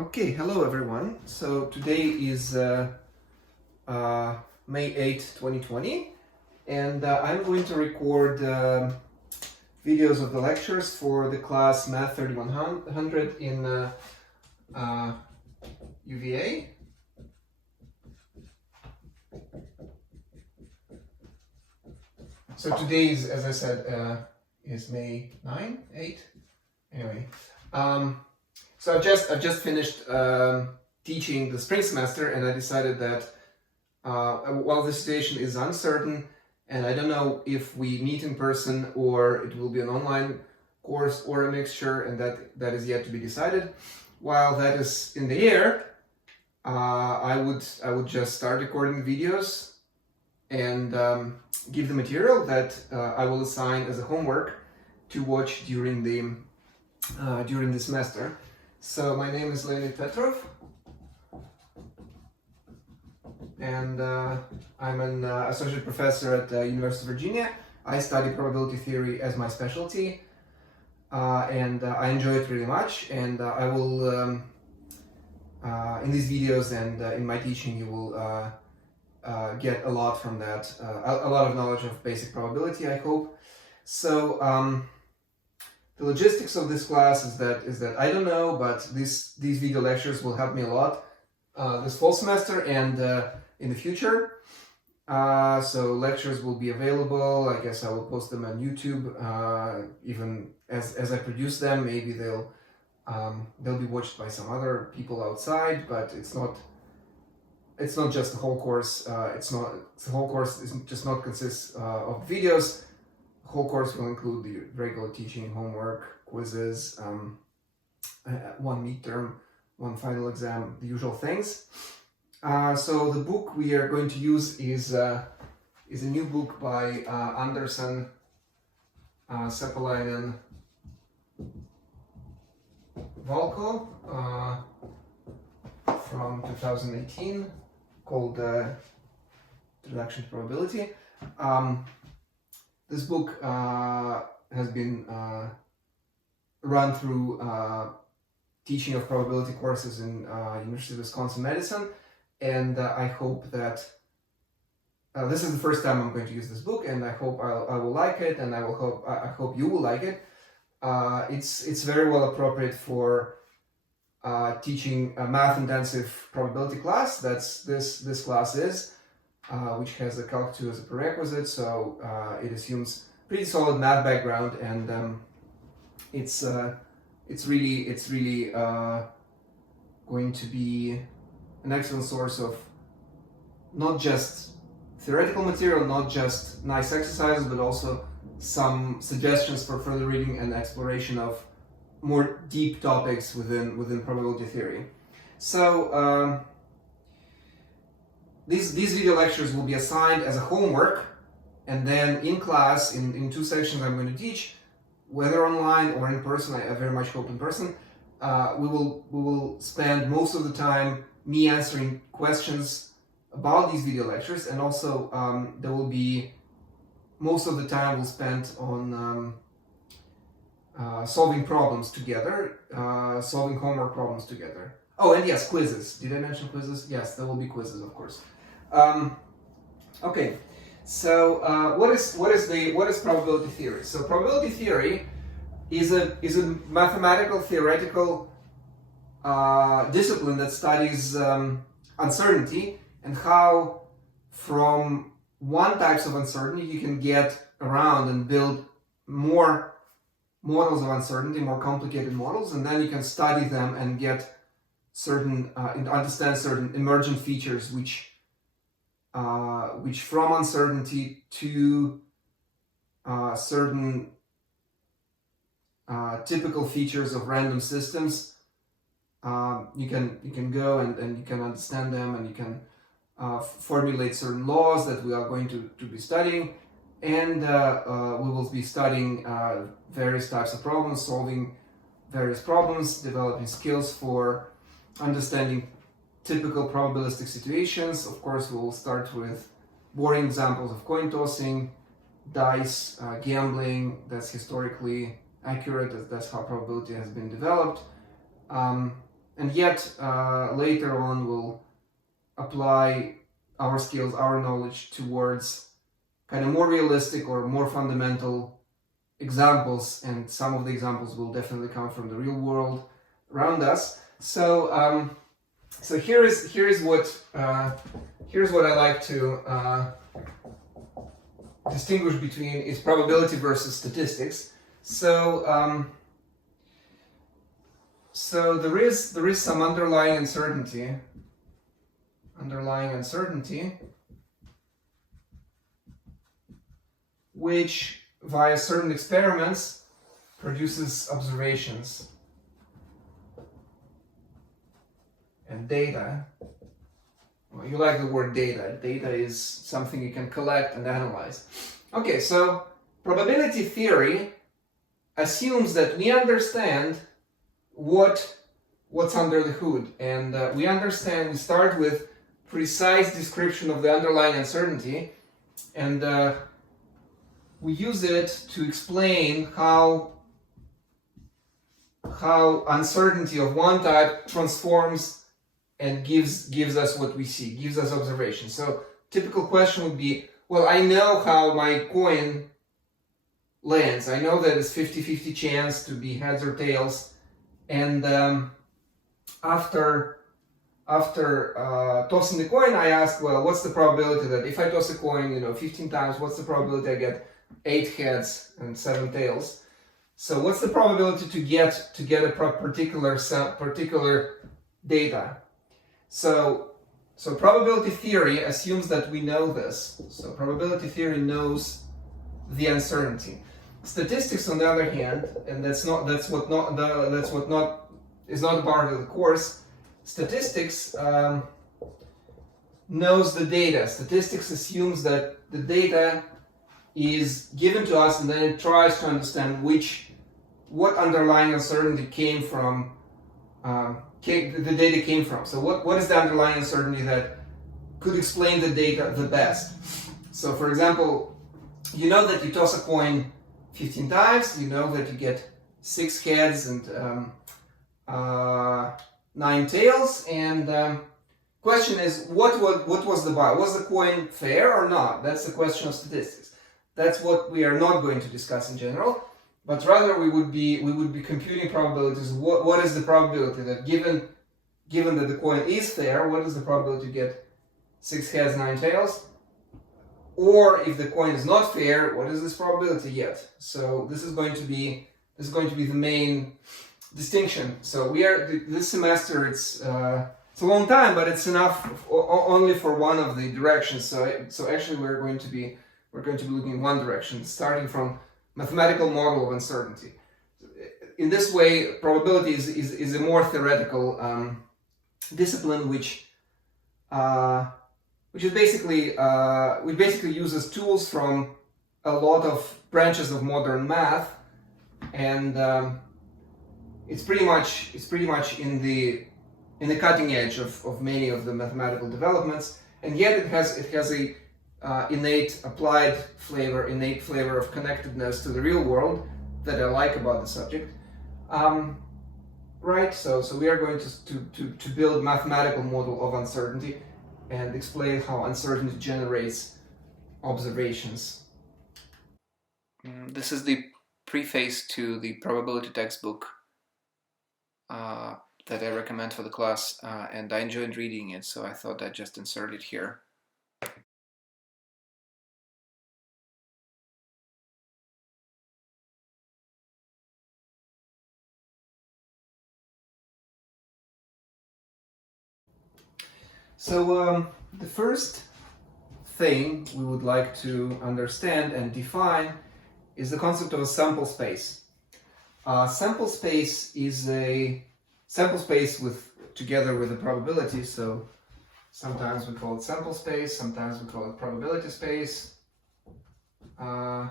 Okay, hello everyone. So today is May 8th, 2020, and I'm going to record videos of the lectures for the class Math 3100 in UVA. So today is, as I said, is May 9, 8. Anyway. So I've just finished teaching the spring semester, and I decided that while the situation is uncertain, and I don't know if we meet in person or it will be an online course or a mixture, and that is yet to be decided. While that is in the air, I would just start recording videos and give the material that I will assign as a homework to watch during the semester. So my name is Leonid Petrov, and I'm an associate professor at the University of Virginia. I study probability theory as my specialty, and I enjoy it really much. And I will, in these videos and in my teaching, you will get a lot from that, a lot of knowledge of basic probability, I hope. So the logistics of this class is that I don't know, but these video lectures will help me a lot this fall semester and in the future. So lectures will be available. I guess I will post them on YouTube. Even as I produce them, maybe they'll be watched by some other people outside. But it's not just the whole course. The whole course is just not consists of videos. The whole course will include the regular teaching, homework, quizzes, one midterm, one final exam, the usual things. So the book we are going to use is a new book by Anderson, Sepalainen, Valko from 2018, called Introduction to Probability. This book has been run through teaching of probability courses in University of Wisconsin-Madison, and I hope that this is the first time I'm going to use this book, and I hope I will like it, and I hope you will like it. It's very well appropriate for teaching a math-intensive probability class. That's this class is. Which has a Calc 2 as a prerequisite, so it assumes pretty solid math background, and it's really going to be an excellent source of not just theoretical material, not just nice exercises, but also some suggestions for further reading and exploration of more deep topics within probability theory. So these video lectures will be assigned as a homework, and then in class, in two sections I'm going to teach, whether online or in person. I very much hope in person. We will spend most of the time me answering questions about these video lectures, and also there will be most of the time we'll spend on solving problems together, solving homework problems together. Oh, and yes, quizzes. Did I mention quizzes? Yes, there will be quizzes, of course. Okay, so what is probability theory? So probability theory is a mathematical theoretical discipline that studies uncertainty and how from one types of uncertainty you can get around and build more models of uncertainty, more complicated models, and then you can study them and get certain understand certain emergent features which from uncertainty to certain typical features of random systems, you can go and you can understand them, and you can formulate certain laws that we are going to be studying, and we will be studying various types of problems, solving various problems, developing skills for understanding typical probabilistic situations. Of course, we will start with boring examples of coin tossing, dice, gambling. That's historically accurate. That's how probability has been developed. and yet later on we'll apply our skills, our knowledge towards kind of more realistic or more fundamental examples, and some of the examples will definitely come from the real world around us. So so here's what I like to distinguish between is probability versus statistics. So so there is some underlying uncertainty, which via certain experiments produces observations and data. Well, you like the word data. Data is something you can collect and analyze. Okay, so probability theory assumes that we understand what's under the hood, and we start with precise description of the underlying uncertainty, and we use it to explain how uncertainty of one type transforms and gives us what we see, gives us observation. So typical question would be, well, I know how my coin lands. I know that it's 50-50 chance to be heads or tails, and after tossing the coin, I ask, well, what's the probability that if I toss a coin, 15 times, what's the probability I get 8 heads and 7 tails? So what's the probability to get a particular data? So probability theory assumes that we know this. So probability theory knows the uncertainty. Statistics, on the other hand, and that's what is not a part of the course. Statistics knows the data. Statistics assumes that the data is given to us, and then it tries to understand what underlying uncertainty came from. The data came from. So what is the underlying uncertainty that could explain the data the best? So for example, you know that you toss a coin 15 times, you know that you get 6 heads and 9 tails, and question is, what was the buy? Was the coin fair or not? That's the question of statistics. That's what we are not going to discuss in general, but rather we would be computing probabilities. What is the probability that given that the coin is fair, what is the probability to get 6 heads, 9 tails? Or if the coin is not fair, what is this probability yet? So this is going to be the main distinction. So this semester it's a long time, but it's enough only for one of the directions. So actually we're going to be looking in one direction, starting from mathematical model of uncertainty. In this way, probability is a more theoretical discipline, which basically uses tools from a lot of branches of modern math, and it's pretty much in the cutting edge of many of the mathematical developments, and yet it has a innate applied flavor, of connectedness to the real world that I like about the subject. Right. So we are going to build mathematical model of uncertainty and explain how uncertainty generates observations. This is the preface to the probability textbook that I recommend for the class, and I enjoyed reading it, so I thought I'd just insert it here. So the first thing we would like to understand and define is the concept of a sample space. Sample space is a sample space together with a probability. So sometimes we call it sample space, sometimes we call it probability space. Well,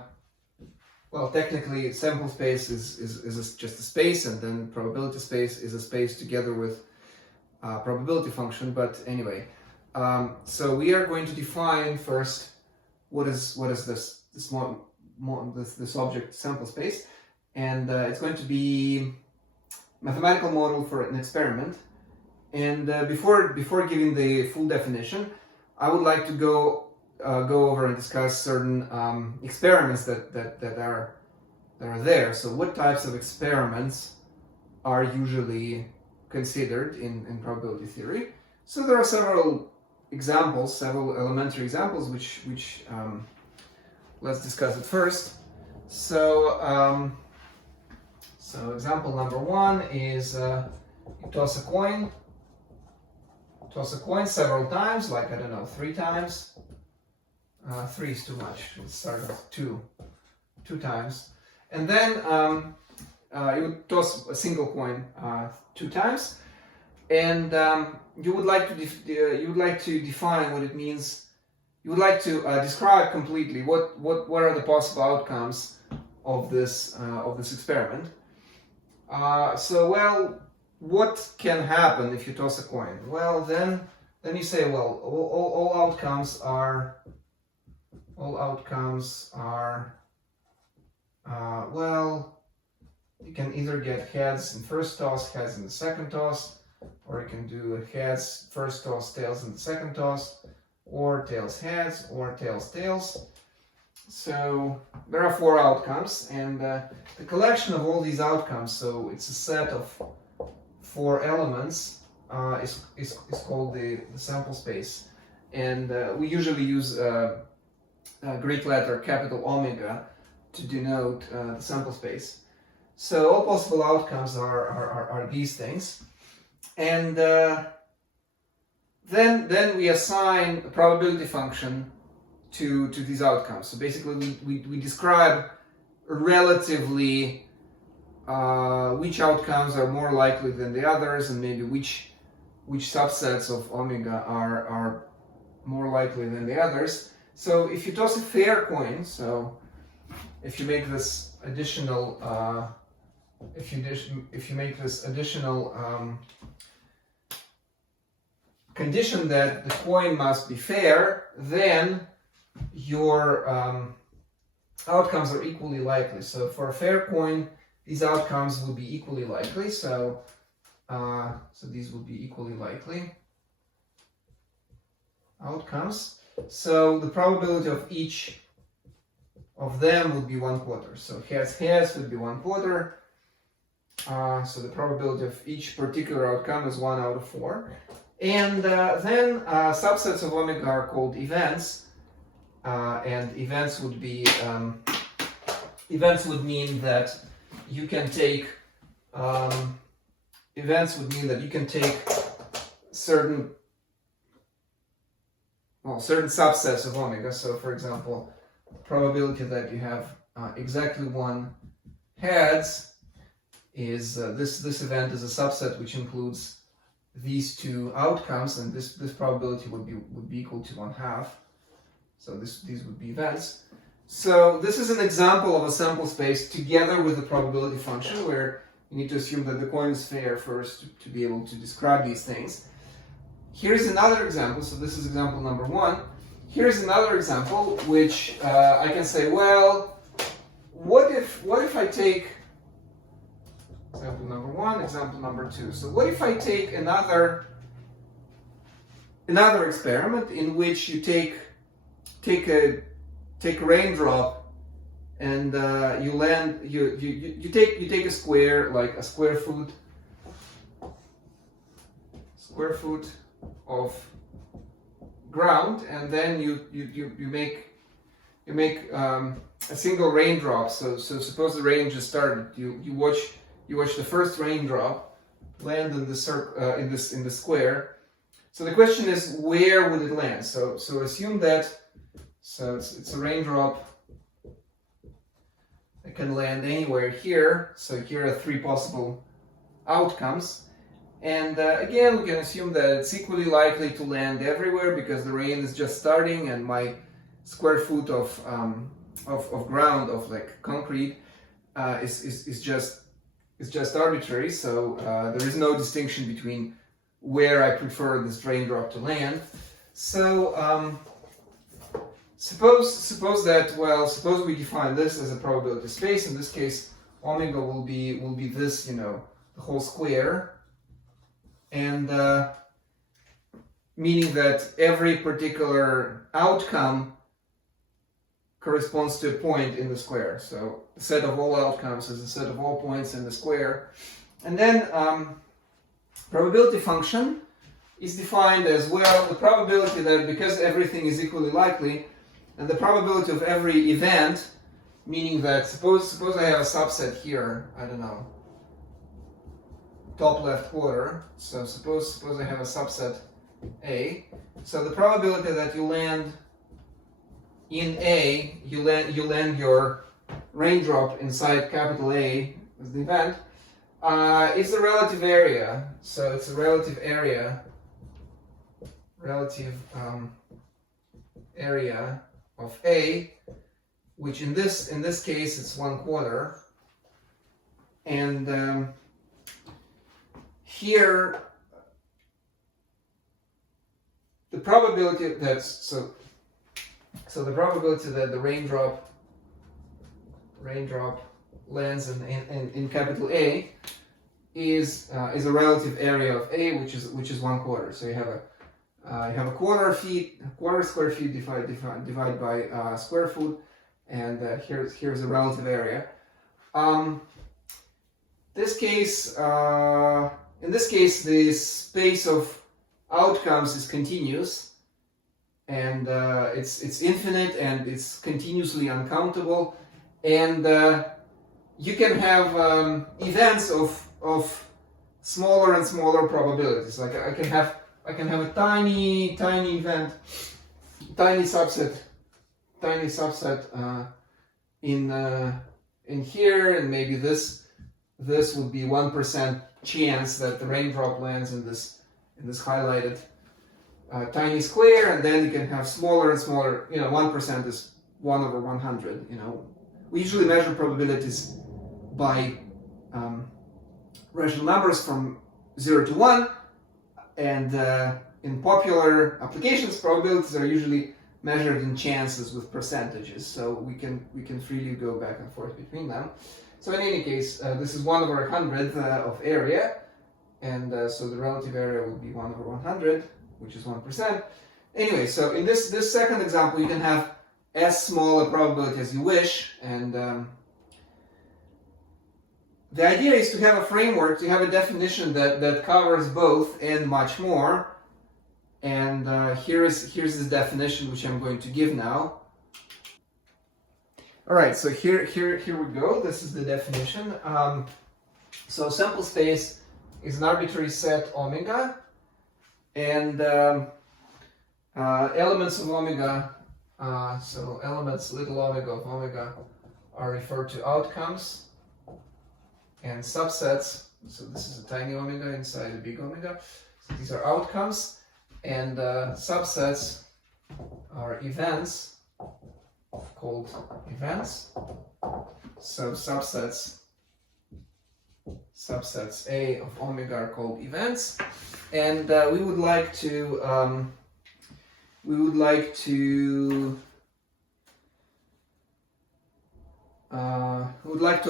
technically, sample space is just a space, and then probability space is a space together with probability function. But anyway, so we are going to define first what is this object sample space, and it's going to be mathematical model for an experiment. And before giving the full definition, I would like to go over and discuss certain experiments that are there. So what types of experiments are usually considered in probability theory? So there are several examples, several elementary examples, which let's discuss it first. So so example number one is you toss a coin several times, like, I don't know, 3 times. 3 is too much. Let's start with 2 times. And then you would toss a single coin 2 times, and you would like to define what it means. You would like to describe completely what are the possible outcomes of this experiment. So, well, what can happen if you toss a coin? Well, then you say, well, all outcomes are well, you can either get heads in first toss, heads in the second toss, or you can do a heads first toss, tails in the second toss, or tails heads, or tails tails. So there are 4 outcomes, and the collection of all these outcomes, so it's a set of 4 elements, is called the sample space. And we usually use Greek letter capital omega to denote the sample space. So all possible outcomes are these things, and then we assign a probability function to these outcomes. So basically we describe relatively which outcomes are more likely than the others, and maybe which subsets of omega are more likely than the others. So if you toss a fair coin, so if you make this additional condition that the coin must be fair, then your outcomes are equally likely. So for a fair coin, these outcomes will be equally likely. So these will be equally likely outcomes. So the probability of each of them would be 1/4. So heads would be 1/4. So the probability of each particular outcome is 1 out of 4. And then subsets of omega are called events. And events would be events would mean that you can take certain subsets of omega. So for example, probability that you have exactly 1 heads is this event is a subset which includes these 2 outcomes, and this probability would be equal to 1/2. So these would be events. So this is an example of a sample space together with the probability function, where you need to assume that the coin is fair first to be able to describe these things. Here's another example. So this is example number 1. Here's another example which I can say, well, what if I take example number 1, example number 2. So what if I take another experiment in which you take a raindrop and you take a square, like a square foot of ground, and then you make a single raindrop. So suppose the rain just started. You watch the first raindrop land in the square. So the question is, where would it land? So assume that it's a raindrop that can land anywhere here. So here are 3 possible outcomes. And again, we can assume that it's equally likely to land everywhere because the rain is just starting, and my square foot of ground, of like concrete, is just arbitrary. So there is no distinction between where I prefer this raindrop to land. So suppose we define this as a probability space. In this case, omega will be this, the whole square. and meaning that every particular outcome corresponds to a point in the square. So the set of all outcomes is the set of all points in the square. And then probability function is defined as, well, the probability that because everything is equally likely, and the probability of every event, meaning that suppose I have a subset here, I don't know, top left quarter. So suppose I have a subset A. So the probability that you land in A, you land your raindrop inside capital A as the event, is the relative area. So it's a relative area, area of A, which in this case it's 1/4, and here the probability that so the probability that the raindrop lands in capital A is a relative area of A, which is 1/4. So you have a quarter square feet divided by square foot, and here's a relative area. In this case, the space of outcomes is continuous, and it's infinite, and it's continuously uncountable, and you can have events of smaller and smaller probabilities. Like I can have a tiny event, tiny subset in here, and maybe this would be 1% chance that the raindrop lands in this highlighted tiny square, and then you can have smaller and smaller. 1% is 1/100. We usually measure probabilities by rational numbers from 0 to 1, and in popular applications, probabilities are usually measured in chances with percentages, so we can freely go back and forth between them. So in any case, this is 1/100 of area, and so the relative area would be 1/100, which is 1%. Anyway, so in this second example, you can have as small a probability as you wish, and the idea is to have a framework, to have a definition that covers both and much more. And here's this definition, which I'm going to give now. All right, so here we go. This is the definition. So sample space is an arbitrary set omega, and elements of omega, so elements little omega of omega, are referred to outcomes, and subsets. So this is a tiny omega inside a big omega. So these are outcomes, and subsets are events, called events. So subsets A of omega are called events, and we would like to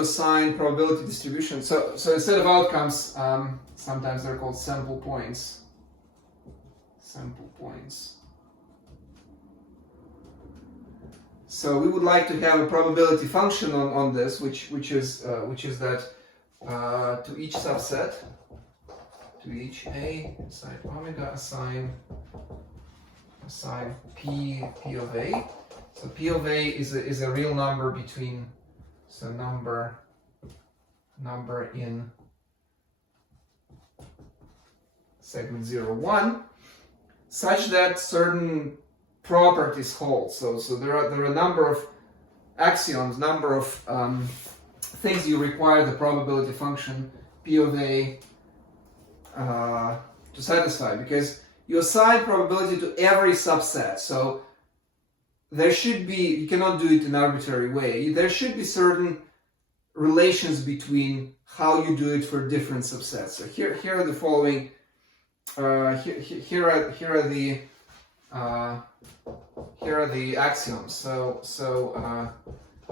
assign probability distribution. So instead of outcomes, sometimes they're called sample points. So we would like to have a probability function on this, which is that to each subset, to each A inside omega, assign P of A. So P of A is a real number between, so number in segment 0, 1, such that certain properties hold. So there are a number of axioms, number of things you require the probability function P of A to satisfy, because you assign probability to every subset. So there should be, you cannot do it in an arbitrary way. There should be certain relations between how you do it for different subsets. So here are the following. Here are the axioms. So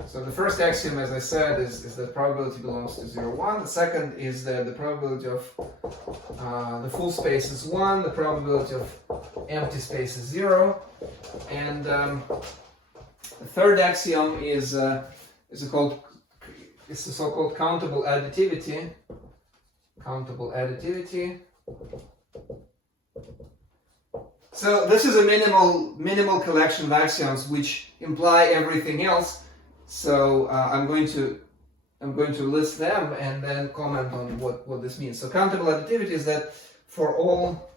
So the first axiom, as I said, is that probability belongs to 0, 1. The second is that the probability of the full space is 1, the probability of empty space is 0. And the third axiom is the so-called countable additivity. Countable additivity. So this is a minimal collection of axioms which imply everything else. So I'm going to list them and then comment on what this means. So countable additivity is that for all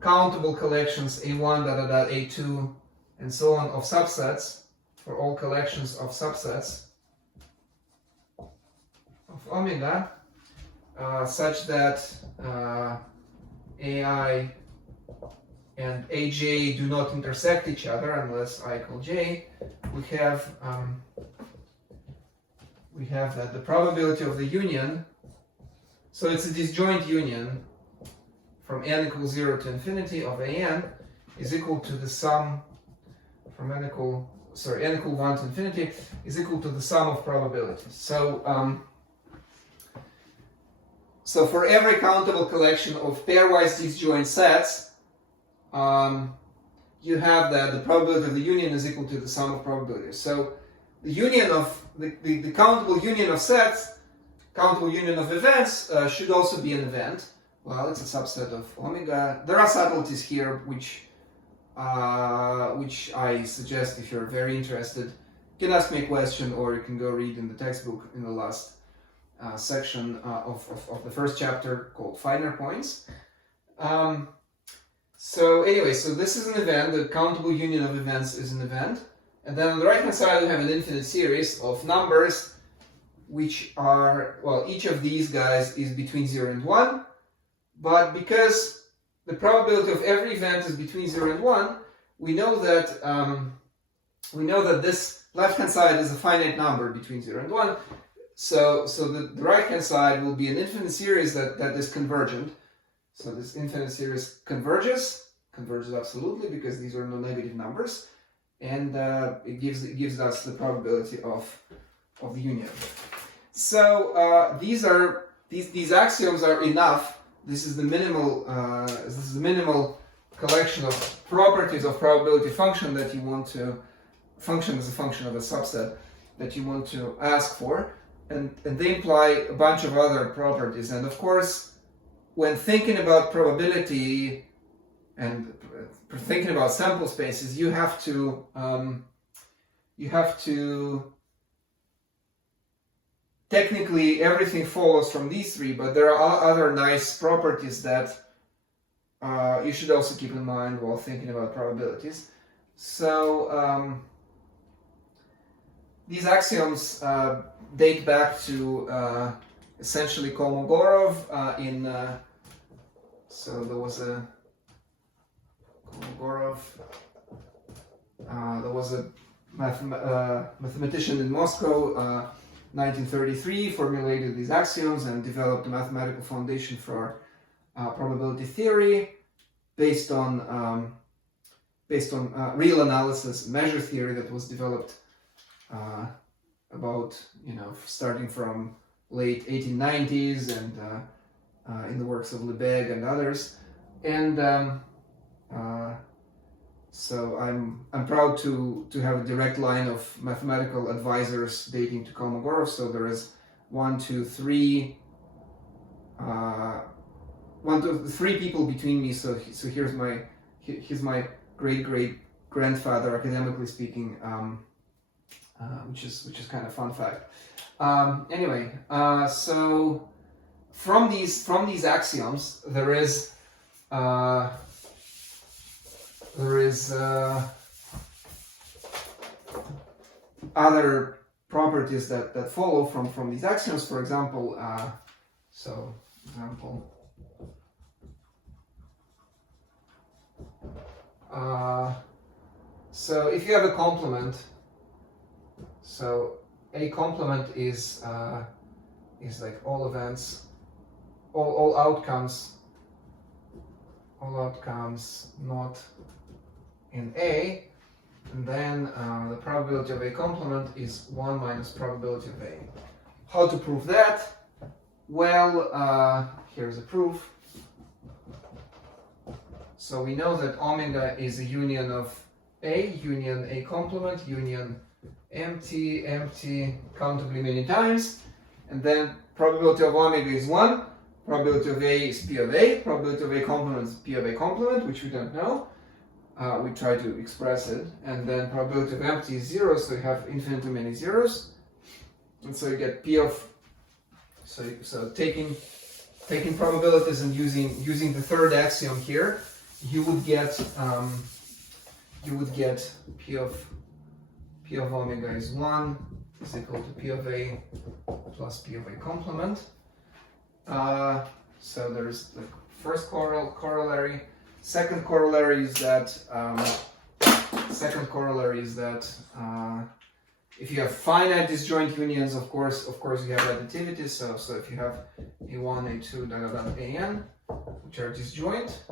countable collections A1, A2, and so on of subsets, for all collections of subsets of omega, such that AI and AJ do not intersect each other unless I equal J, we have that the probability of the union, so it's a disjoint union from n equals 0 to infinity of AN is equal to the sum from n equal 1 to infinity is equal to the sum of probabilities. So for every countable collection of pairwise disjoint sets, you have that the probability of the union is equal to the sum of probabilities. So the union of the countable union of sets, countable union of events should also be an event. Well, it's a subset of omega. There are subtleties here which I suggest, if you're very interested, you can ask me a question, or you can go read in the textbook in the last section of the first chapter called Finer Points. So anyway, so this is an event. The countable union of events is an event. And then on the right hand side we have an infinite series of numbers which are, well, each of these guys is between 0 and 1. But because the probability of every event is between 0 and 1, we know that this left-hand side is a finite number between 0 and 1. So the right-hand side will be an infinite series that is convergent. So this infinite series converges absolutely because these are no negative numbers, and it gives us the probability of the union. So these axioms are enough. This is the minimal collection of properties of probability function that you want to function as a function of a subset that you want to ask for, and they imply a bunch of other properties. And of course, when thinking about probability and thinking about sample spaces, you have to technically everything follows from these three, but there are other nice properties that you should also keep in mind while thinking about probabilities. So these axioms date back to essentially Kolmogorov so there was a Kolmogorov, there was a mathematician in Moscow, 1933, formulated these axioms and developed a mathematical foundation for probability theory based on real analysis measure theory that was developed about, starting from late 1890s and in the works of Lebesgue and others. And so I'm proud to have a direct line of mathematical advisors dating to Kolmogorov. So there is 3 people between me. So here's my great grandfather, academically speaking, which is kind of fun fact. Anyway, so from these axioms there is other properties that follow from these axioms. For example, so if you have a complement, so a complement is like all events, all outcomes not in A and then the probability of A complement is 1 minus probability of A. How to prove that? Well, here's a proof. So we know that omega is a union of A, union A complement, union empty, empty, countably many times, and then probability of omega is 1, probability of A is P of A, probability of A complement is P of A complement, which we don't know. We try to express it, and then probability of empty is 0, so you have infinitely many zeros, and so you get P of, so taking probabilities and using the third axiom here, you would get P of omega is 1 is equal to P of A plus P of A complement. So there's the first corollary. Second corollary is that if you have finite disjoint unions, of course you have additivity. So if you have A1, A2, an, which are disjoint,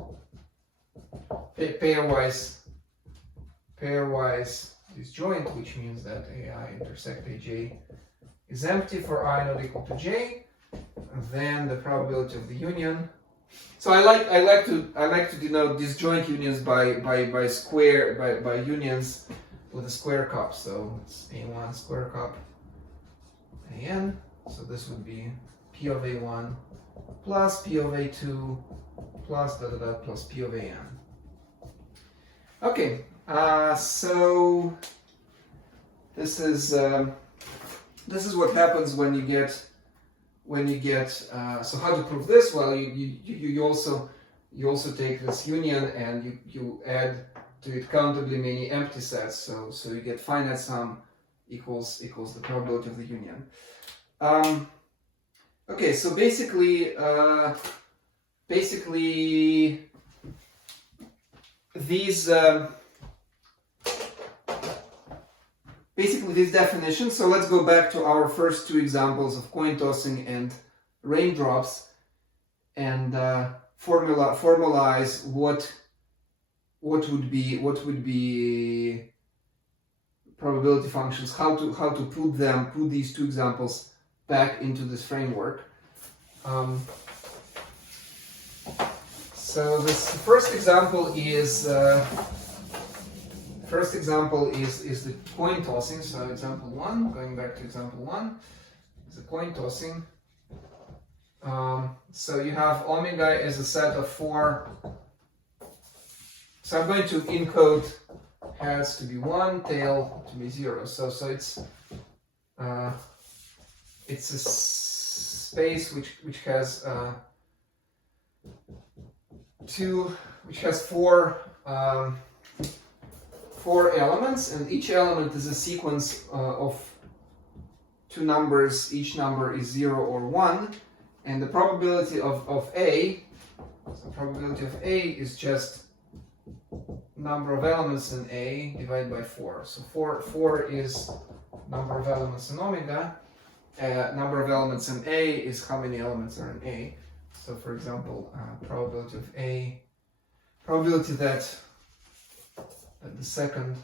pairwise disjoint, which means that AI intersect AJ is empty for I not equal to J, and then the probability of the union. So I like to denote disjoint unions by unions with a square cup. So it's A1 square cup AN. So this would be P of A1 plus P of A2 plus plus P of AN. Okay, so this is what happens when you get so how to prove this? Well, you also take this union and you add to it countably many empty sets, so you get finite sum equals the probability of the union. Okay, so basically these definitions. So let's go back to our first two examples of coin tossing and raindrops, and formalize what would be probability functions. How to put these two examples back into this framework. So this first example is the coin tossing. So example 1, going back to example 1, is the coin tossing. So you have omega as a set of 4. So I'm going to encode heads to be 1, tail to be 0. So it's a space which has four elements, and each element is a sequence of two numbers. Each number is 0 or 1, and the probability of A, so probability of A is just number of elements in A divided by 4. So 4 is number of elements in omega. Number of elements in A is how many elements are in A. So for example, probability of A, probability that the second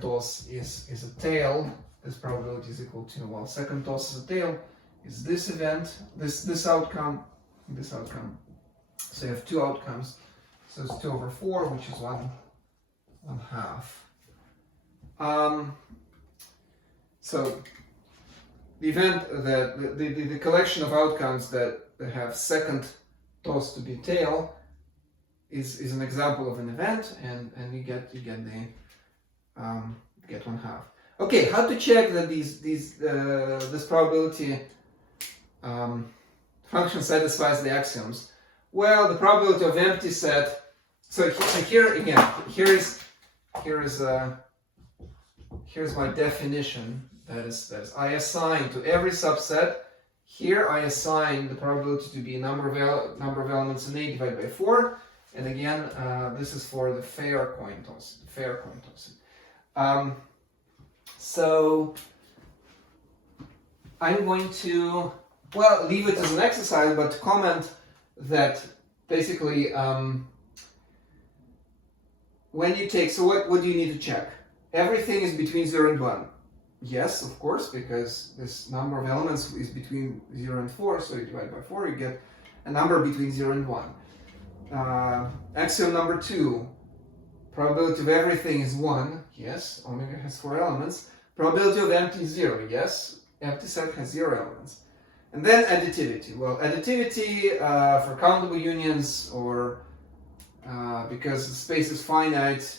toss is a tail. This probability is equal to, well, second toss is a tail, is this event, this outcome, this outcome. So you have two outcomes. So it's 2 over 4, which is 1/2. So the event that the collection of outcomes that have second toss to be tail is an example of an event, and you get the get 1/2. Okay, how to check that this probability function satisfies the axioms? Well, the probability of empty set. So here again, here's my definition. That is I assign to every subset. Here I assign the probability to be number of elements in A divided by 4, and again this is for the fair coin toss. So I'm going to leave it as an exercise, but comment that basically, when you take, so what do you need to check? Everything is between 0 and 1. Yes, of course, because this number of elements is between 0 and 4, so you divide by 4, you get a number between 0 and 1. Axiom number 2, probability of everything is 1. Yes, omega has 4 elements. Probability of empty is 0. Yes, empty set has 0 elements. And then additivity. Well, additivity for countable unions, or because the space is finite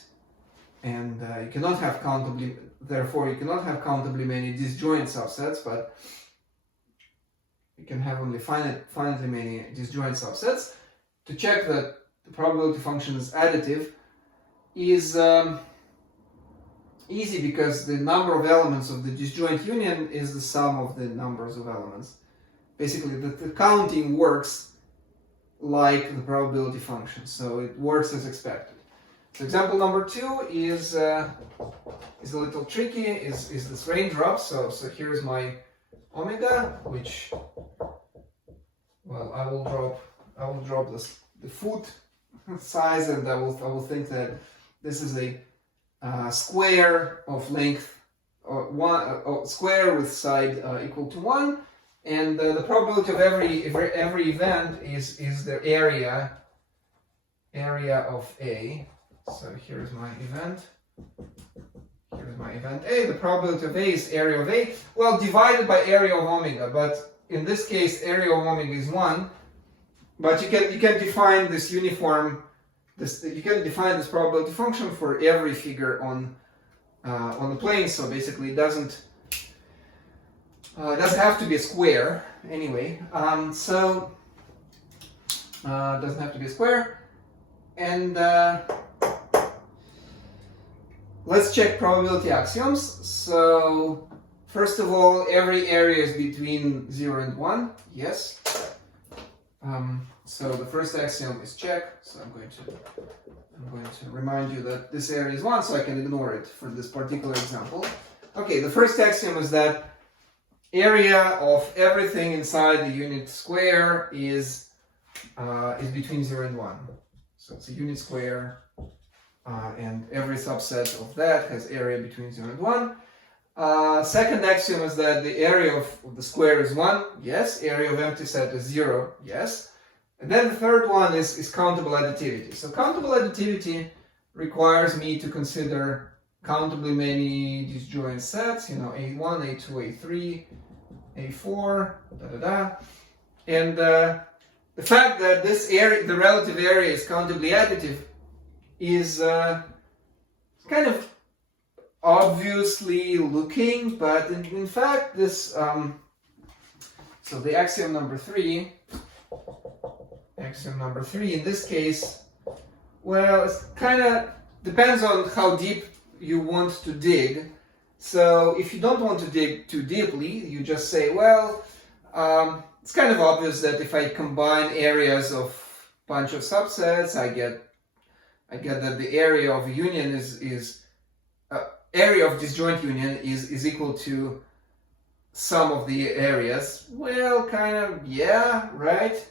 and you cannot have countably, therefore you cannot have countably many disjoint subsets, but you can have only finitely many disjoint subsets. To check that the probability function is additive is easy, because the number of elements of the disjoint union is the sum of the numbers of elements. Basically, the counting works like the probability function, so it works as expected. So example number 2 is a little tricky. Is this raindrop? So here's my omega, which, well, I will drop the foot size, and I will think that this is a square of length square with side equal to 1, and the probability of every event is the area of A. So here's my event. Here's my event A. The probability of A is area of A. Well, divided by area of omega, but in this case, area of omega is 1. But you can define this uniform. You can define this probability function for every figure on the plane. So basically, it doesn't have to be a square anyway. So it doesn't have to be a square. And let's check probability axioms. So first of all, every area is between 0 and 1. Yes. So the first axiom is check. So I'm going to remind you that this area is 1, so I can ignore it for this particular example. Okay, the first axiom is that area of everything inside the unit square is between 0 and 1. So it's a unit square, and every subset of that has area between 0 and 1. Second axiom is that the area of the square is 1. Yes. Area of empty set is 0. Yes. And then the third one is countable additivity. So countable additivity requires me to consider countably many disjoint sets, A1, A2, A3, A4, And the fact that this area, the relative area, is countably additive is kind of obviously looking, but in fact this, so the axiom number 3 in this case, well, it kind of depends on how deep you want to dig. So if you don't want to dig too deeply, you just say, well, it's kind of obvious that if I combine areas of a bunch of subsets, I get that the area of a union area of disjoint union is equal to sum of the areas. Well, kind of, yeah, right?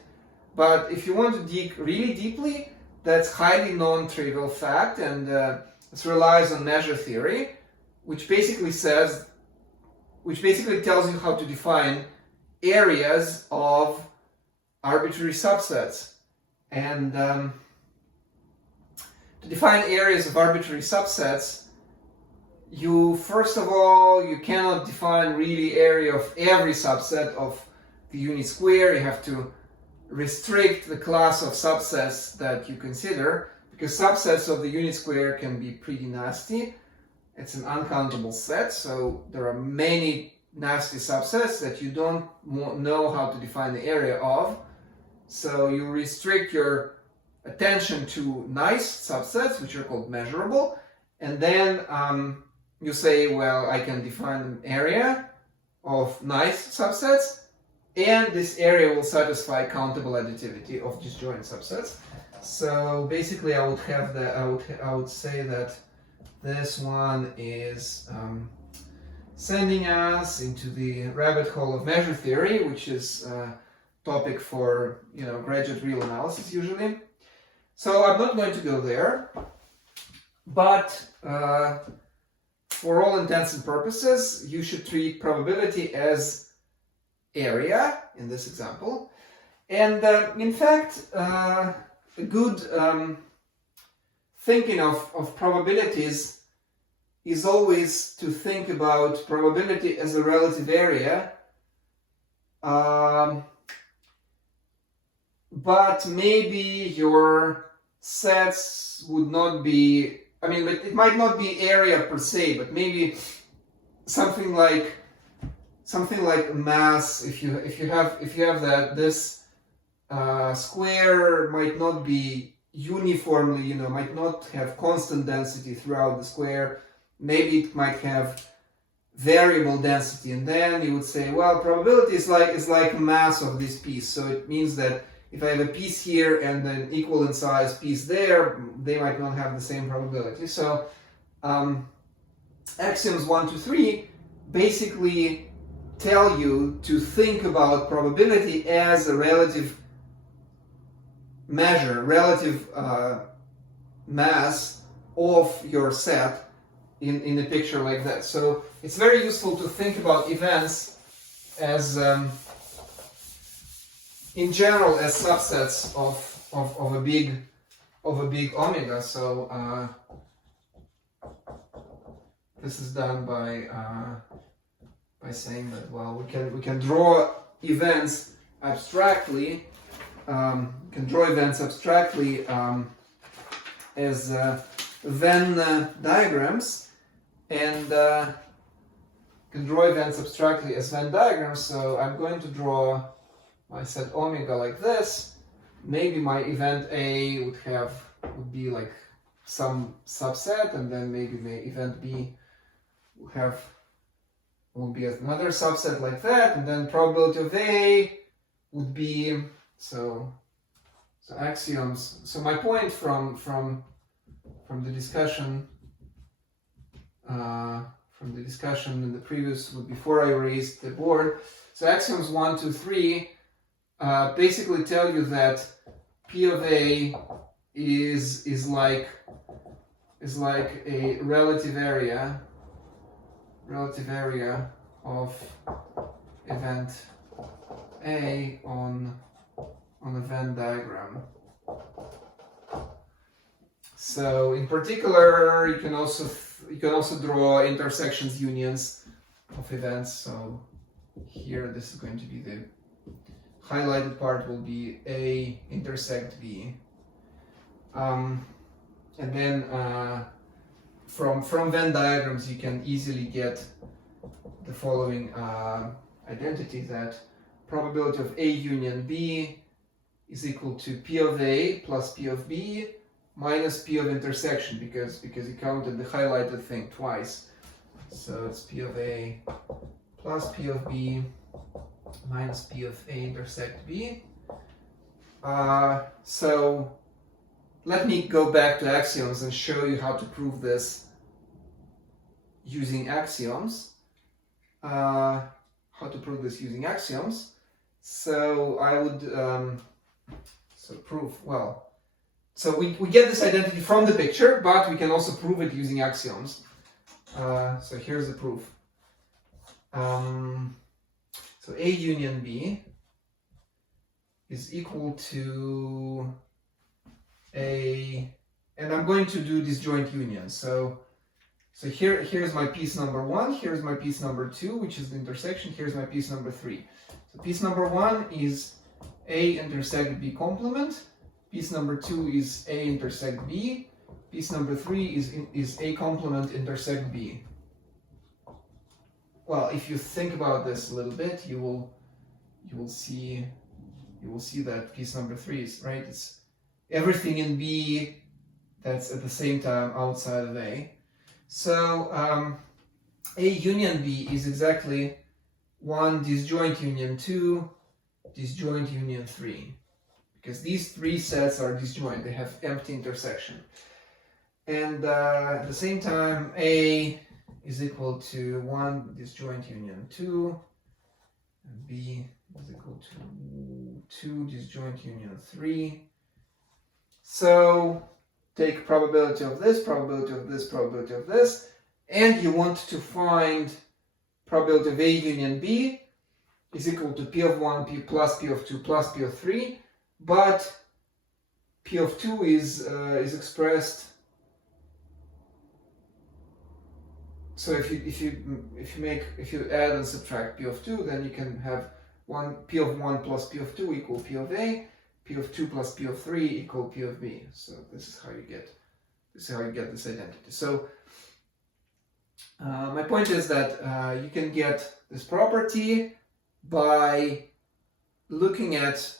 But if you want to dig really deeply, that's highly non-trivial fact, and this relies on measure theory, which basically tells you how to define areas of arbitrary subsets. And to define areas of arbitrary subsets, first of all, you cannot define really area of every subset of the unit square. You have to restrict the class of subsets that you consider, because subsets of the unit square can be pretty nasty. It's an uncountable set, so there are many nasty subsets that you don't know how to define the area of. So you restrict your attention to nice subsets, which are called measurable, and then you say, well, I can define an area of nice subsets, and this area will satisfy countable additivity of disjoint subsets. So basically, I would say that this one is sending us into the rabbit hole of measure theory, which is topic for graduate real analysis usually. So I'm not going to go there, but for all intents and purposes, you should treat probability as area in this example. And in fact, a good thinking of probabilities is always to think about probability as a relative area, but maybe your sets would not be, it might not be area per se, but maybe something like mass. If you have that this square might not be uniformly, might not have constant density throughout the square. Maybe it might have variable density, and then you would say, well, probability is like mass of this piece. So it means that if I have a piece here and an equal in size piece there, they might not have the same probability. So axioms 1, 2, 3 basically tell you to think about probability as a relative measure, relative mass of your set in a picture like that. So it's very useful to think about events as in general as subsets of a big omega. So this is done by saying that, well, we can draw events abstractly. As Venn diagrams, and can draw events abstractly as Venn diagrams. So I'm going to draw my set omega like this. Maybe my event A would be like some subset, and then maybe my event B will be another subset like that, and then probability of A would be so axioms. So my point from the discussion in the previous, before I raised the board, so axioms 1, 2, 3 basically tell you that P of A is like a relative area of event A on a Venn diagram. So in particular, you can also draw intersections, unions of events. So here, this is going to be the highlighted part will be A intersect B, and then from Venn diagrams you can easily get the following identity, that probability of A union B is equal to P of A plus P of B minus P of intersection, because you counted the highlighted thing twice. So it's P of A plus P of B minus P of A intersect B. So let me go back to axioms and show you how to prove this using axioms. So I would so we get this identity from the picture, but we can also prove it using axioms. So here's the proof. So A union B is equal to A, and I'm going to do disjoint union. So here's my piece number 1, here's my piece number 2, which is the intersection, here's my piece number 3. So piece number 1 is A intersect B complement, piece number 2 is A intersect B, piece number 3 is A complement intersect B. Well, if you think about this a little bit, you will see that piece number 3 is right. It's everything in B that's at the same time outside of A. So A union B is exactly 1 disjoint union 2 disjoint union 3, because these 3 sets are disjoint, they have empty intersection. And at the same time, A is equal to 1 disjoint union 2 and B is equal to 2 disjoint union 3. So take probability of this, probability of this, probability of this, and you want to find probability of A union B is equal to P of 1 P plus P of 2 plus P of 3, but P of 2 is expressed. So if you add and subtract P of 2, then you can have P of 1 plus P of 2 equal P of A, P of 2 plus P of 3 equal P of B. So this is how you get this identity. So my point is that you can get this property by looking at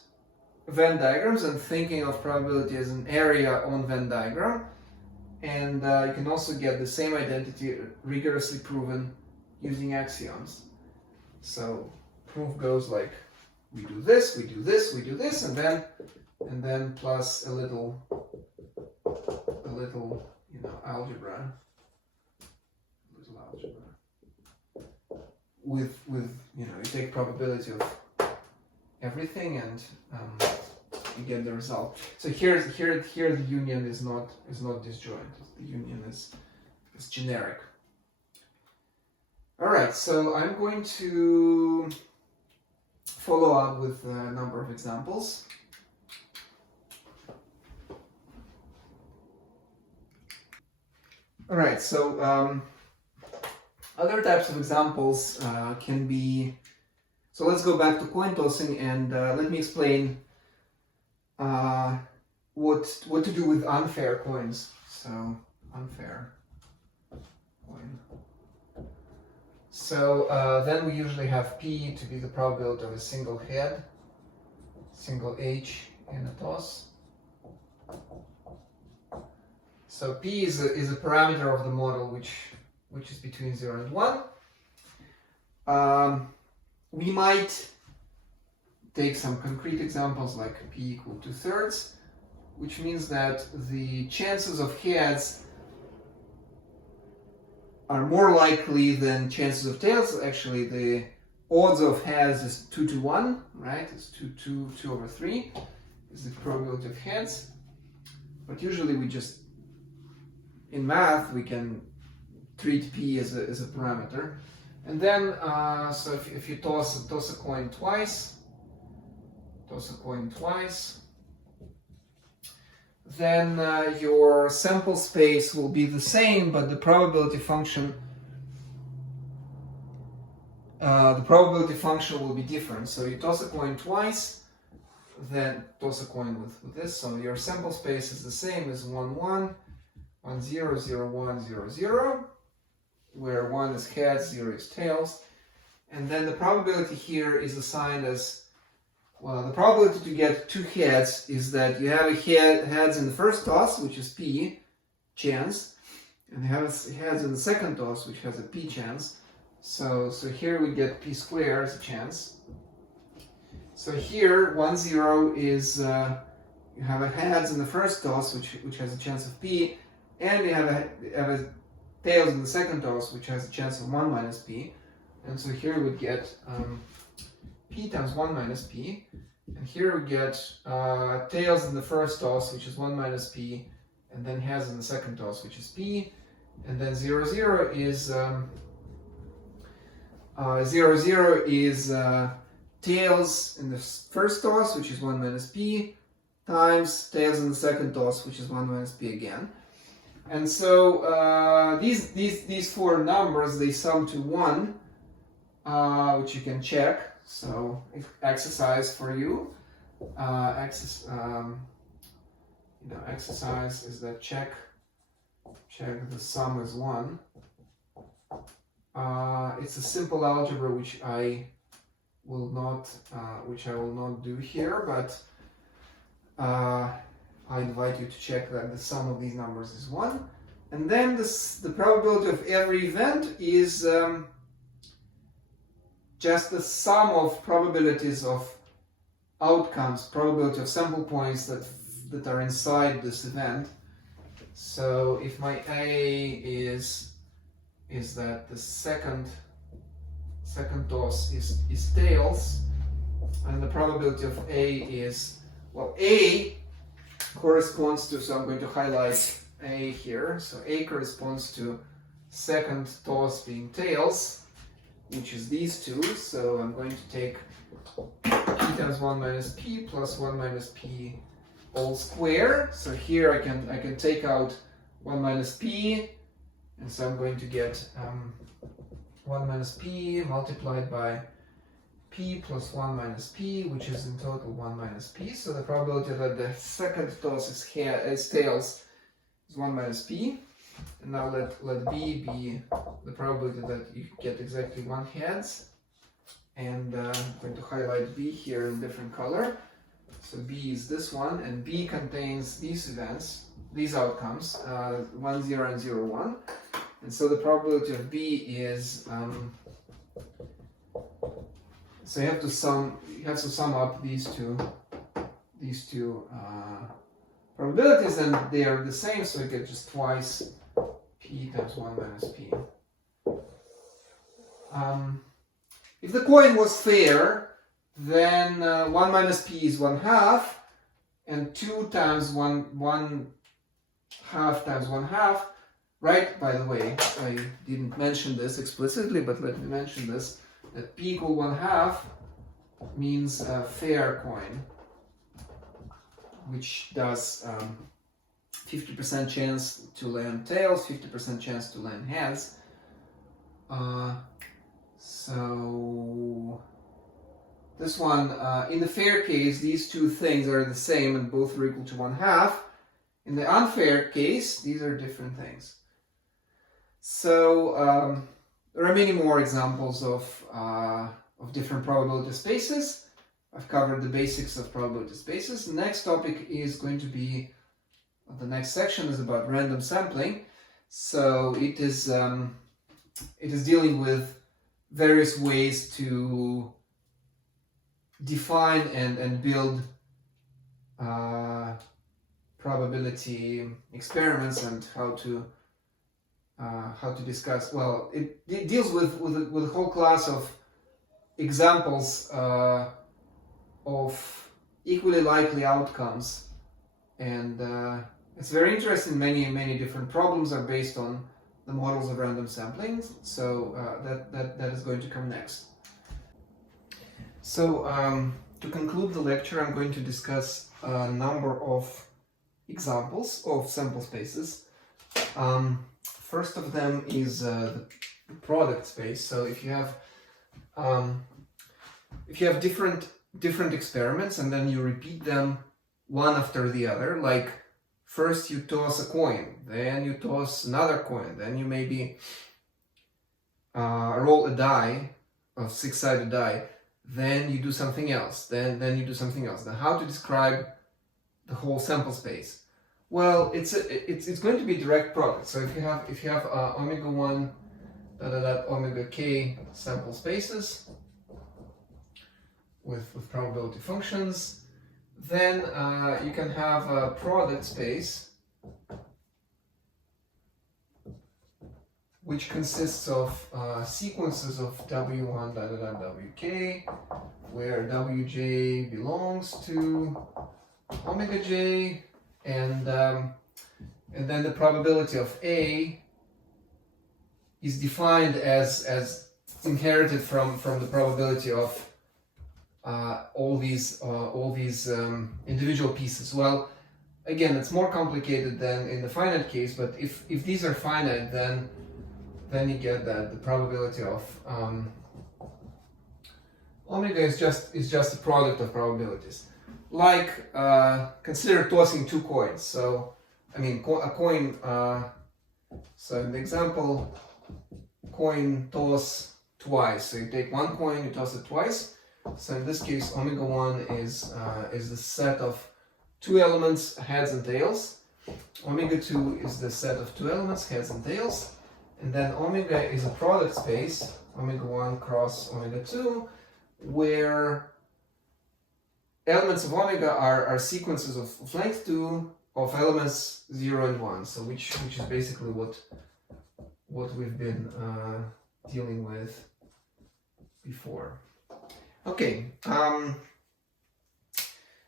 Venn diagrams and thinking of probability as an area on Venn diagram. And you can also get the same identity rigorously proven using axioms. So proof goes like, we do this, we do this, we do this, and then plus a little algebra. With you take probability of everything and you get the result. So here the union is not disjoint. The union is generic. All right, so I'm going to follow up with a number of examples. All right, so other types of examples can be. So let's go back to coin tossing and let me explain what to do with unfair coins. So unfair coin. So then we usually have P to be the probability of a single head, single H in a toss. So P is a parameter of the model which is between 0 and 1. We might take some concrete examples like P equal to 2/3, which means that the chances of heads are more likely than chances of tails. Actually, the odds of heads is 2 to 1, right? It's 2 over 3 is the probability of heads. But usually we just, in math, we can treat P as a parameter. And then, so if you toss a coin twice, then your sample space will be the same, but the probability function will be different. So you toss a coin twice, then toss a coin with this. So your sample space is the same as 1, 1, 1, 0, 0, 1, 0, 0, where 1 is heads, 0 is tails. And then the probability here is assigned as, well, the probability to get 2 heads is that you have a heads in the first toss, which is P chance, and you have heads in the second toss, which has a P chance. So here we get P squared as a chance. So here 1, 0 is you have a heads in the first toss, which has a chance of P, and you have a tails in the second toss, which has a chance of 1 minus P. And so here we get P times 1 minus P. And here we get tails in the first toss, which is 1 minus P, and then heads in the second toss, which is P. And then 0, 0 is 0, 0 is tails in the first toss, which is 1 minus P, times tails in the second toss, which is 1 minus P again. And so these 4 numbers, they sum to 1, which you can check. So exercise for you. Exercise is that check the sum is 1. It's a simple algebra which I will not do here, but I invite you to check that the sum of these numbers is 1. And then the probability of every event is just the sum of probabilities of outcomes, probability of sample points that are inside this event. So if my A is that the second second toss is tails, and the probability of A is, well, A corresponds to, so I'm going to highlight A here, so A corresponds to second toss being tails, which is these two, so I'm going to take p times 1 minus p plus 1 minus p all square. So here I can take out 1 minus p, and so I'm going to get 1 minus p multiplied by p plus 1 minus p, which is in total 1 minus p. So the probability that the second toss is tails is 1 minus p. And now let b be the probability that you get exactly 1 heads. And I'm going to highlight b here in different color. So b is this one, and b contains these events, these outcomes, 1, 0, and 0, 1. And so the probability of b is, so you have to sum up these two probabilities, and they are the same, so you get just twice p times 1 minus p. If the coin was fair, then 1 minus p is 1/2, and 2 times 1/2 times 1/2, right? By the way, I didn't mention this explicitly, but let me mention this, that p equal 1/2 means a fair coin, which does 50% chance to land tails, 50% chance to land heads. So this one, in the fair case, these two things are the same and both are equal to 1/2. In the unfair case, these are different things. So there are many more examples of different probability spaces. I've covered the basics of probability spaces. The next topic is going to be, the next section is about random sampling. So it is dealing with various ways to define and build probability experiments, and how to discuss. Well, it deals with a whole class of examples of equally likely outcomes, and it's very interesting. Many different problems are based on the models of random sampling. So that is going to come next. So to conclude the lecture, I'm going to discuss a number of examples of sample spaces. First of them is the product space. So if you have different experiments and then you repeat them one after the other, like first you toss a coin, then you toss another coin, then you maybe roll a die, a 6-sided die, then you do something else, then you do something else. Now, how to describe the whole sample space? Well, it's going to be direct product. So if you have omega 1 omega k sample spaces with probability functions, then you can have a product space which consists of sequences of w1 wk, where wj belongs to omega j, and then the probability of A is defined as inherited from the probability of all these individual pieces. Well, again, it's more complicated than in the finite case, but if these are finite, then you get that the probability of omega is just a product of probabilities. Like consider tossing two coins. So I mean a coin. So in the example, coin toss twice. So you take one coin, you toss it twice. So in this case, omega 1 is the set of two elements, heads and tails. Omega 2 is the set of two elements, heads and tails. And then omega is a product space, omega 1 cross omega 2, where elements of omega are sequences of length 2 of elements 0 and 1. So which is basically what we've been dealing with before. Okay,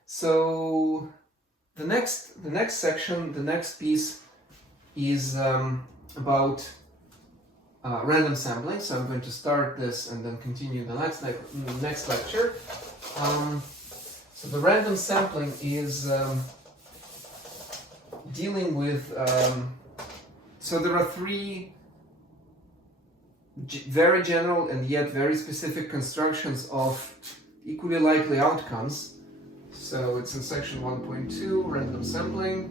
so the next section, the next piece is about random sampling. So I'm going to start this and then continue the next lecture. So the random sampling is dealing with, so there are three very general and yet very specific constructions of equally likely outcomes. So it's in section 1.2, random sampling.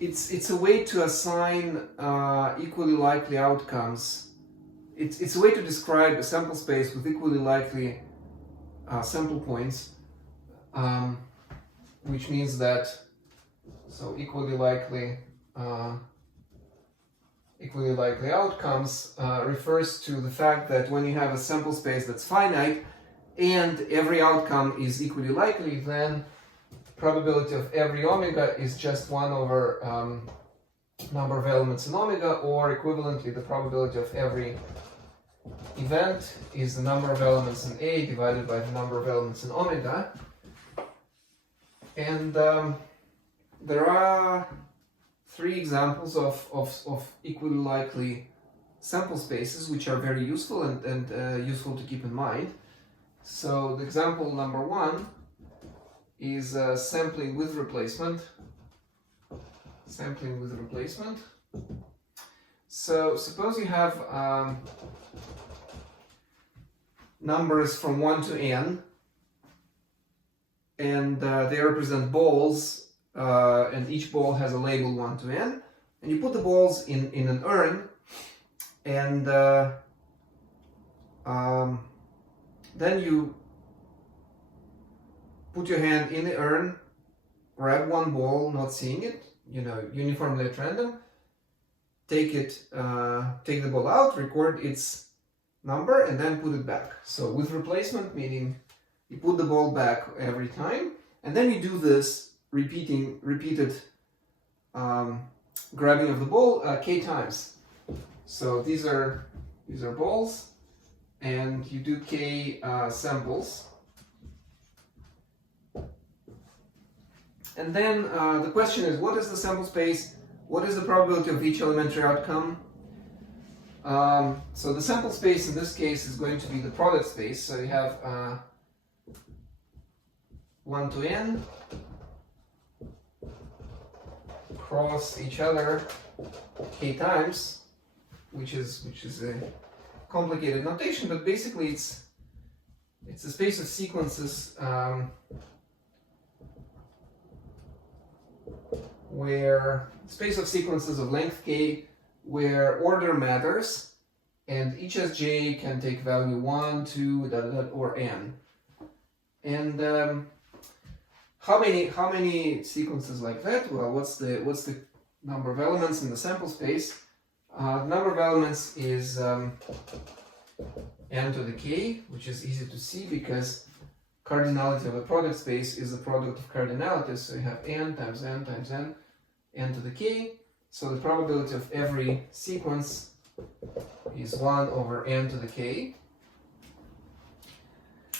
It's a way to assign equally likely outcomes. It's a way to describe a sample space with equally likely sample points, which means that, so equally likely outcomes refers to the fact that when you have a sample space that's finite and every outcome is equally likely, then probability of every omega is just 1 over number of elements in omega, or equivalently the probability of every event is the number of elements in A divided by the number of elements in omega. And there are three examples of equally likely sample spaces which are very useful and useful to keep in mind. So the example number one is sampling with replacement. Sampling with replacement. So suppose you have numbers from 1 to n, and they represent balls, and each ball has a label 1 to n, and you put the balls in an urn, and then you put your hand in the urn, grab one ball, not seeing it, uniformly at random, take the ball out, record its number, and then put it back. So with replacement, meaning you put the ball back every time, and then you do this repeated grabbing of the ball k times. So these are balls, and you do k samples. And then the question is, what is the sample space? What is the probability of each elementary outcome? So the sample space in this case is going to be the product space. So you have 1 to n cross each other k times, which is a complicated notation, but basically it's a space of sequences where space of sequences of length k where order matters, and each sj can take value 1, 2, or n. And how many sequences like that? Well, what's the number of elements in the sample space? The number of elements is n to the k, which is easy to see because cardinality of a product space is the product of cardinalities. So you have n times n times n, n to the k. So the probability of every sequence is 1 over n to the k.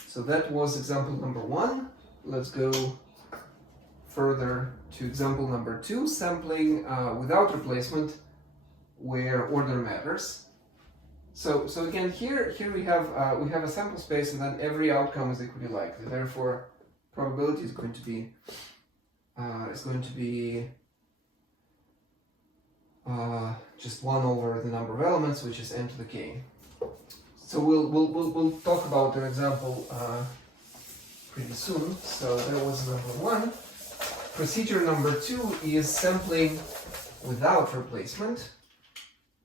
So that was example number 1. Let's go further to example number 2, sampling without replacement where order matters. So again, here we have a sample space, and then every outcome is equally likely. Therefore, probability is going to be just 1 over the number of elements, which is n to the k. So we'll talk about an example pretty soon. So that was number 1. Procedure number 2 is sampling without replacement,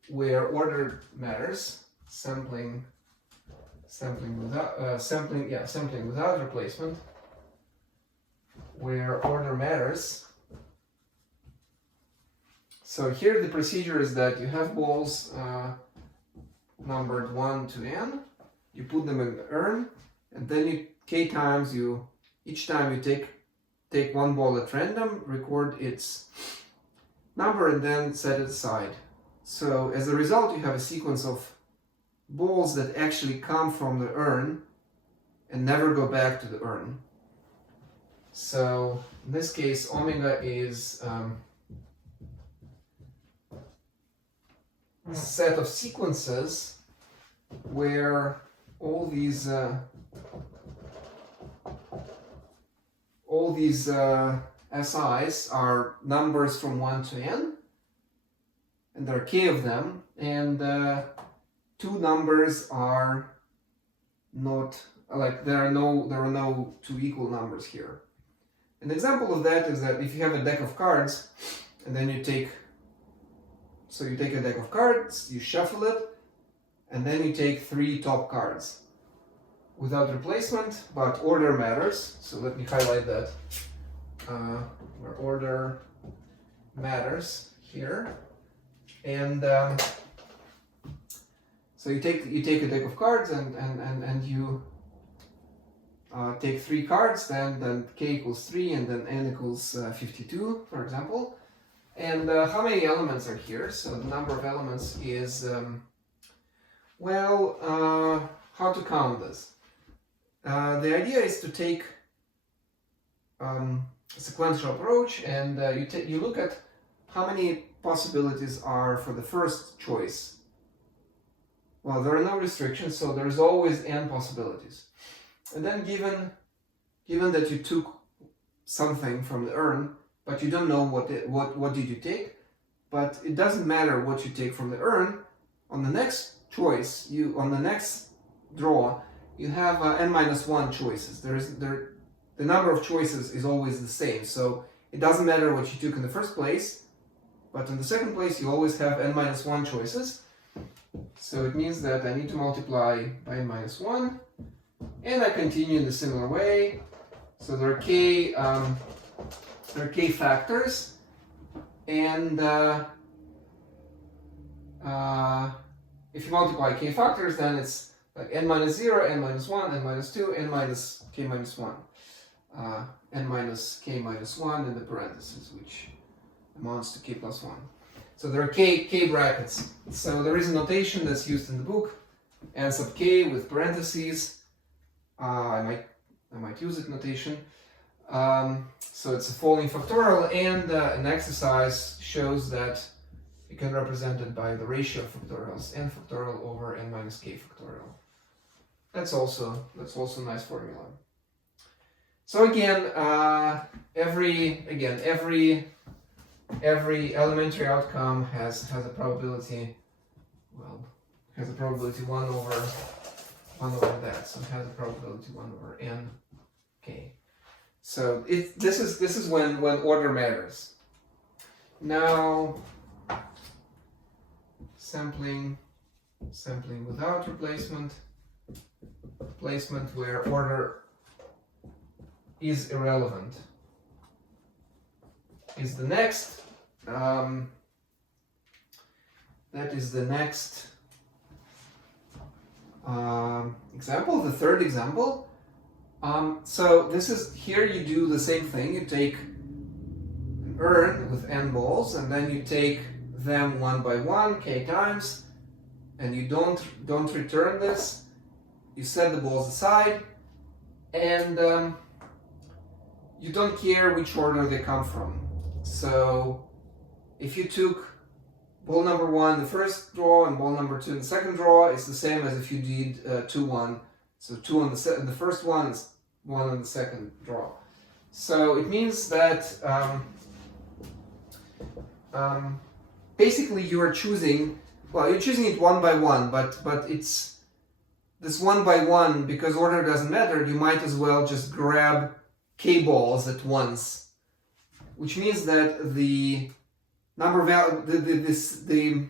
where order matters. Sampling without replacement, where order matters. So here the procedure is that you have balls numbered 1 to n, you put them in the urn, and then you k times, each time you take one ball at random, record its number, and then set it aside. So as a result, you have a sequence of balls that actually come from the urn and never go back to the urn. So in this case, omega is a set of sequences where all these SIs are numbers from 1 to n, and there are k of them, and two numbers are not, like, there are no two equal numbers here. An example of that is that if you have a deck of cards, and then you take a deck of cards, you shuffle it, and then you take 3 top cards without replacement, but order matters. So let me highlight that, where order matters here. And so you take a deck of cards and you take 3 cards, then k equals 3, and then n equals 52, for example. And how many elements are here? So the number of elements is, how to count this? The idea is to take a sequential approach, and you look at how many possibilities are for the first choice. Well, there are no restrictions, so there's always n possibilities. And then given that you took something from the urn, but you don't know what did you take, but it doesn't matter what you take from the urn. On the next choice, on the next draw, you have n-1 choices. The number of choices is always the same, so it doesn't matter what you took in the first place, but in the second place you always have n-1 choices. So it means that I need to multiply by n-1, and I continue in a similar way. So there are k factors, and if you multiply k factors, then it's like n-0, n-1, n-2, n-k-1, n-k-1 in the parentheses, which amounts to k plus 1. So there are k brackets. So there is a notation that's used in the book, n sub k with parentheses. I might use it notation. So it's a following factorial, and an exercise shows that you can represent it by the ratio of factorials, n factorial over n minus k factorial. That's also a nice formula. So again, every elementary outcome has a probability. Well, has a probability 1 over that. So it has a probability 1 over n k. So this is when order matters. Now, sampling without replacement where order is irrelevant is the next. That is the next example, the third example. So this is, here you do the same thing. You take an urn with n balls, and then you take them one by one, k times, and you don't return this. You set the balls aside, and you don't care which order they come from. So if you took ball number 1 the first draw and ball number 2 in the second draw, it's the same as if you did 2-1. So 2 on the first one is 1 on the second draw. So it means that basically you are choosing, well, you're choosing it one by one, but it's this one by one, because order doesn't matter. You might as well just grab k balls at once, which means that the number value, the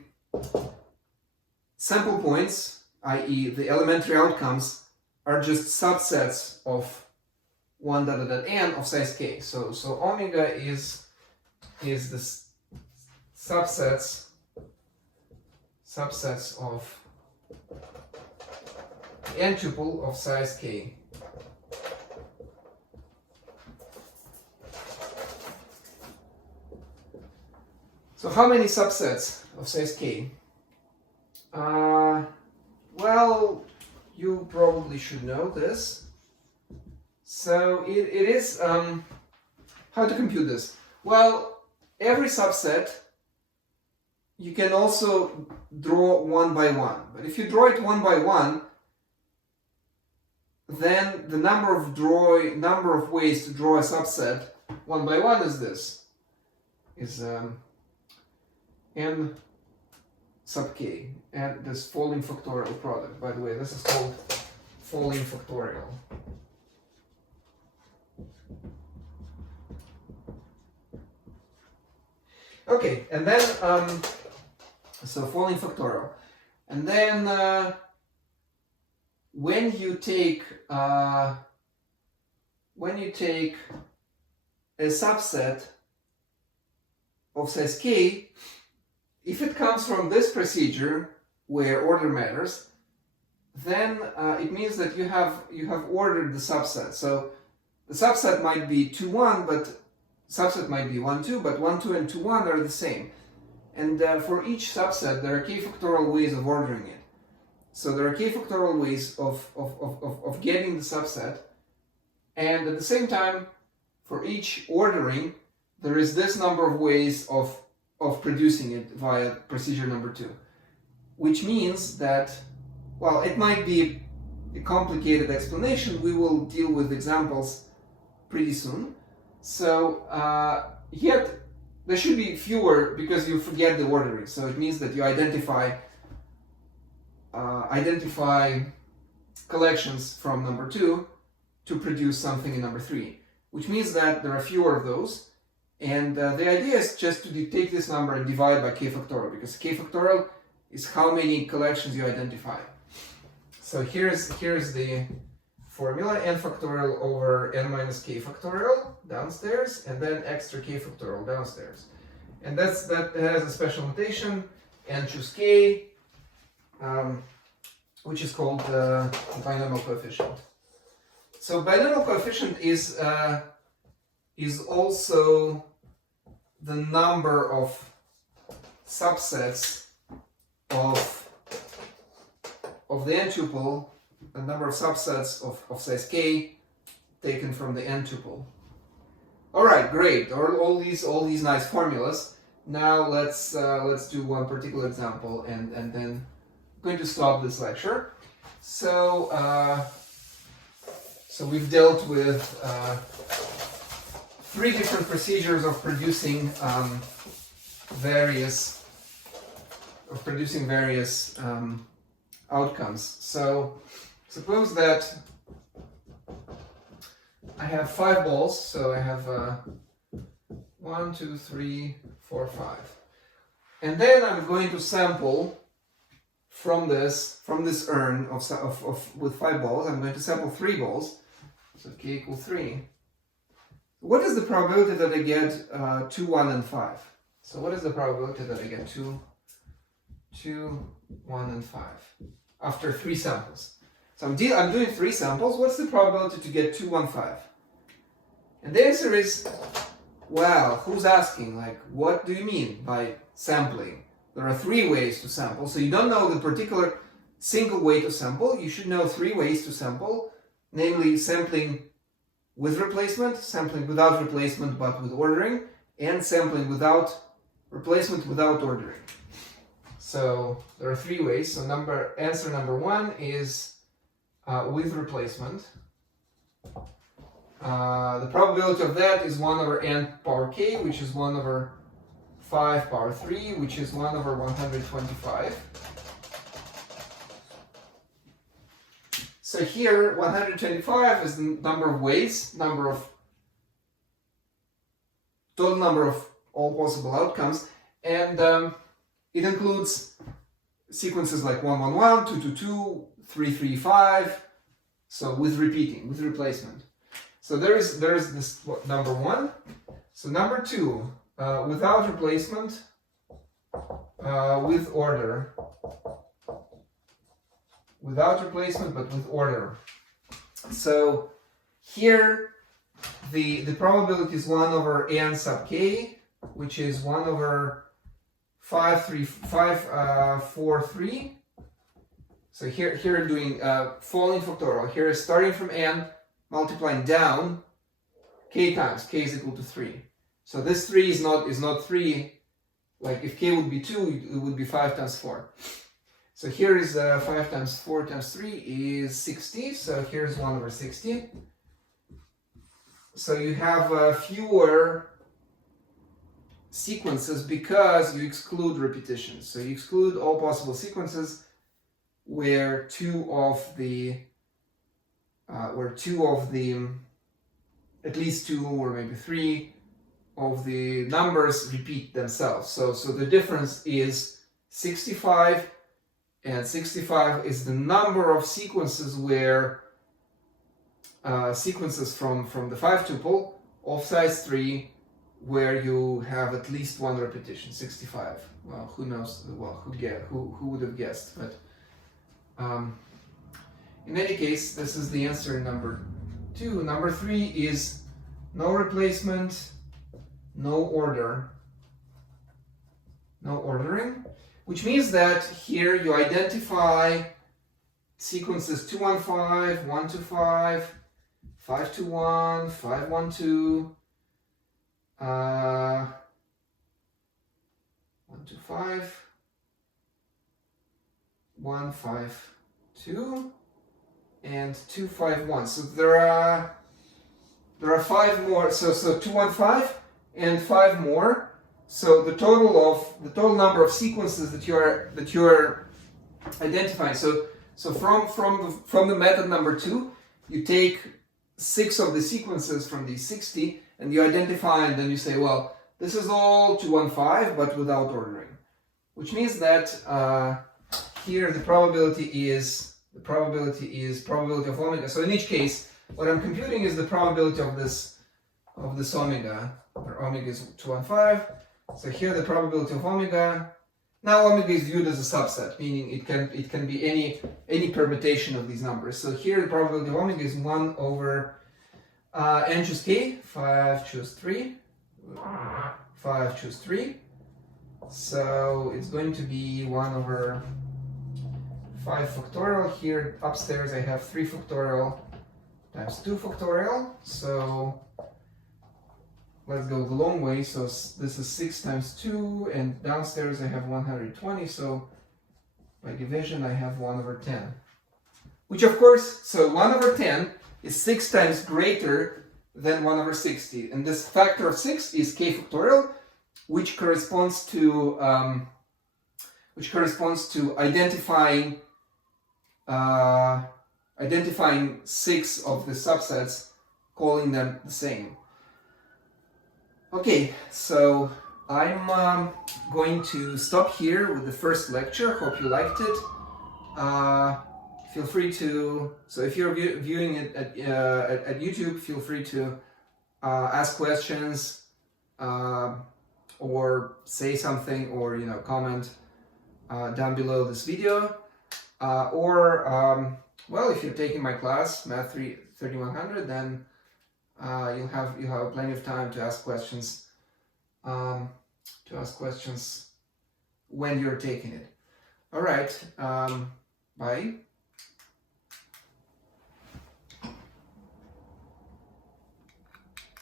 sample points, i.e. the elementary outcomes, are just subsets of 1 n of size k. So omega is this subsets of the n tuple of size k. So how many subsets of size k. Well, you probably should know this. So it is, how to compute this? Well, every subset you can also draw one by one. But if you draw it one by one, then the number of ways to draw a subset one by one is this. Is n sub k, and this falling factorial product. By the way, this is called falling factorial. Okay, and then so falling factorial, and then when you take a subset of size k, if it comes from this procedure where order matters, then it means that you have ordered the subset. So the subset might be 2, 1, but subset might be 1, 2, but 1, 2, and 2, 1 are the same. And for each subset, there are k factorial ways of ordering it. So there are k factorial ways of getting the subset, and at the same time, for each ordering, there is this number of ways of producing it via procedure number 2. Which means that, well, it might be a complicated explanation. We will deal with examples pretty soon. So yet there should be fewer because you forget the ordering. So it means that you identify collections from number 2 to produce something in number 3, which means that there are fewer of those. And the idea is just to take this number and divide by k factorial, because k factorial is how many collections you identify. So here's the formula: n factorial over n minus k factorial downstairs, and then extra k factorial downstairs. And that has a special notation, n choose k, which is called binomial coefficient. So binomial coefficient is also the number of subsets of the n tuple, the number of subsets of size k taken from the n tuple. All right, great. All these nice formulas. Now let's do one particular example, and then I'm going to stop this lecture. So so we've dealt with 3 different procedures of producing various outcomes. So suppose that I have 5 balls, so I have 1, 2, 3, 4, 5, and then I'm going to sample from this urn with 5 balls. I'm going to sample 3 balls, so k equals 3. What is the probability that I get 2, 1, and 5? So what is the probability that I get 2, 1, and 5 after 3 samples? So I'm doing 3 samples. What's the probability to get 2, 1, 5? And the answer is, well, who's asking? Like, what do you mean by sampling? There are 3 ways to sample. So you don't know the particular single way to sample. You should know 3 ways to sample, namely sampling with replacement, sampling without replacement but with ordering, and sampling without replacement without ordering. So there are 3 ways. So answer number 1 is with replacement. The probability of that is 1 over n power k, which is 1 over 5 power 3, which is 1 over 125. So here, 125 is the number of ways, total number of all possible outcomes, and it includes sequences like 1, 1, 1, 2, 2, 2, 3, 3, 5, so with repeating, with replacement. So there is this number 1. So number 2, without replacement, with order. Without replacement, but with order. So here, the probability is 1 over n sub k, which is 1 over 5, 3, 5, 4, 3. So here we're doing falling factorial. Here is starting from n, multiplying down k times. K is equal to 3. So this 3 is not 3. Like if k would be 2, it would be 5 times 4. So here is 5 times 4 times 3 is 60. So here's 1 over 60. So you have fewer sequences because you exclude repetitions. So you exclude all possible sequences where at least 2 or maybe 3 of the numbers repeat themselves. So the difference is 65, and 65 is the number of sequences where sequences from the 5 tuple of size 3 where you have at least one repetition. 65. Well, who knows? Well, who would have guessed? But in any case, this is the answer in number 2. Number 3 is no replacement, no order, no ordering, which means that here you identify sequences 2, 1, 5, 1, 2, 5, 5, 2, 1, 5, 1, 2, 1, 2, 5, 1, 5, 2, and 2, 5, 1. So there are 5 more. So 2, 1, 5 and 5 more. So the total number of sequences that you are identifying. So from the method number 2, you take 6 of the sequences from these 60 and you identify, and then you say, well, this is all 2, 1, 5, but without ordering, which means that here the probability is probability of omega. So in each case, what I'm computing is the probability of this omega, where omega is 215. So here the probability of omega. Now omega is viewed as a subset, meaning it can be any permutation of these numbers. So here the probability of omega is 1 over n choose k, 5 choose 3, 5 choose 3. So it's going to be 1 over 5 factorial. Here upstairs I have 3 factorial times 2 factorial. So let's go the long way. So this is 6 times 2, and downstairs I have 120. So by division I have 1 over 10. Which of course, so 1 over 10 is 6 times greater than 1 over 60. And this factor of 6 is k factorial, which corresponds to identifying 6 of the subsets, calling them the same. Okay, so I'm going to stop here with the first lecture. Hope you liked it. Feel free to, so if you're viewing it at YouTube, feel free to ask questions or say something, or comment down below this video. Well, if you're taking my class, Math 3100, then you'll have plenty of time to ask questions. When you're taking it. All right. Bye.